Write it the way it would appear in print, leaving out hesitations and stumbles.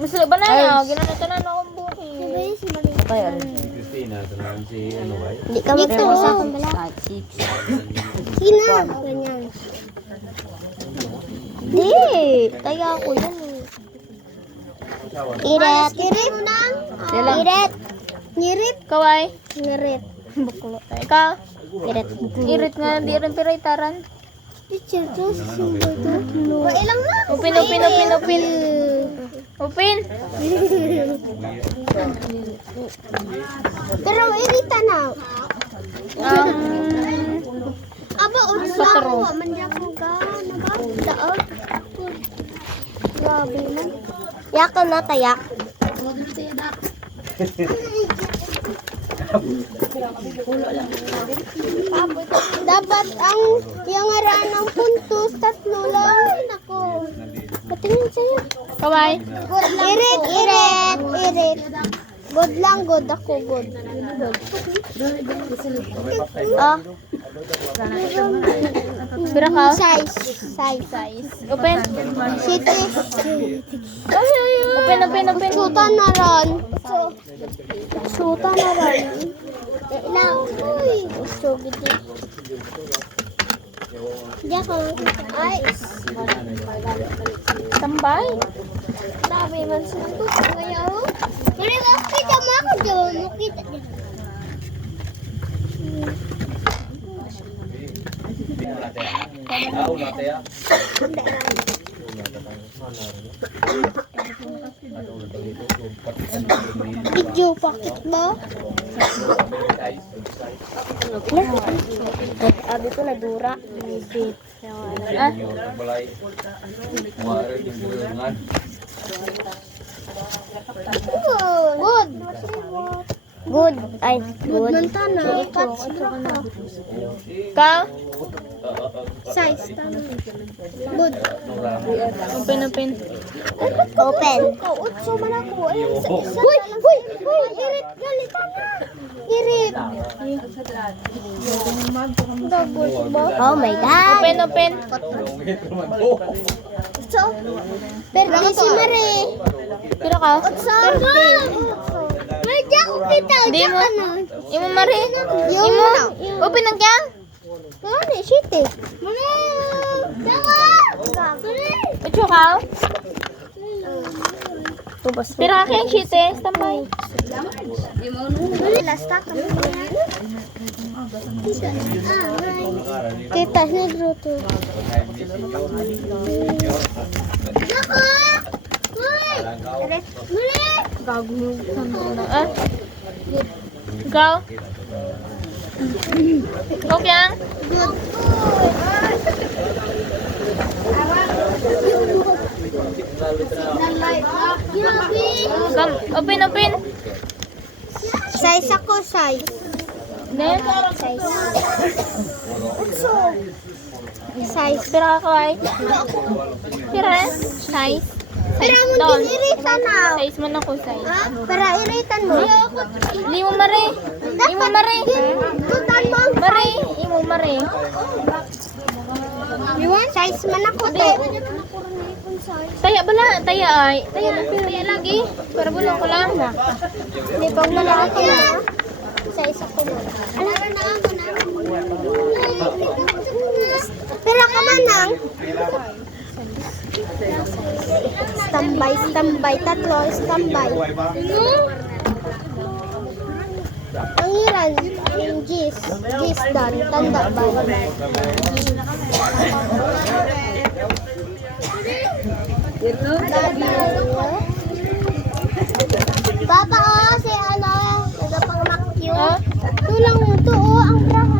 Masih ba na yan? Ginanatanan akong buhay. Kaya Christina, tanong si ano ba? hindi ka magpapasa akong bala. Sina. Ganyan. Hindi. Kaya ako yan. Iret. Iret. Iret. Ngirit. Kaway. Ngirit. Buklo. Ikaw? Iret. Irit nga, di rin piraytaran. Teacher, just simple to. Ilang na. Upin. Upin. Pero irita na. Aba, utsa ko. Mandiyak mo ka. Daot. Grabe man. Yak ka na, tayak. Dapat ang yung araan ng puntos, 3 lang. Ako. Patingin sa'yo. Kaway. Irit. Good lang, good. Ako, good. Ah, Pira ka? Size. Upin. City. Upin. Suta na ron. Suta na ron. Ilang. Uy. So, gito. Diyan ka lang. Ay. Tambay. Dami man sa ito. Ngayon. Pero kita mo ako dyan. Makita niya. Video pakit mo? abi ko nadura. Ah, Good. Good. Ay, Good good. man tana. Catch na. ikaw? Size tana. Good. Upin. Open. Utso man ako. Uy! Irit! Galitan na! Irit! Double ba? Oh my God. Upin. Utso? Pero di si Mare. Pira ka? Utso! May diyak ko kita. Di mo. Imo mari. Yung Imo. na. Upin ang kyang? Ano? Shite. Mare! Dawa! Mare! Ucho ka? Tubas. Pira ka yung shite. Tambay. Mare, last time kami. Kita negro to. Nako! Uy! Mare! Gago mo. Ah? Ikaw? Ikaw kyang? Good. Upin. Size ako, size. Then? Size. Pira ka kaway? Pira? Size? Pero mo Doon. din iritan na. Size man ako, size. Ha? Para iritan mo. Hindi mo mare. Imo mare. Tutan mo. Mare. Imo mare. Size man ako to. Taya bala. Taya ay. Taya lagi. Para bulong ko lang. Hindi pag malaki na. Size ako mo. Ano na ako na. Pero ka man nang. Standby. Tatlo, standby. Ang iran, yung gis dan, tanda ba? Papa, si ano, nagapang makyo. Tulang mo to, ang braha.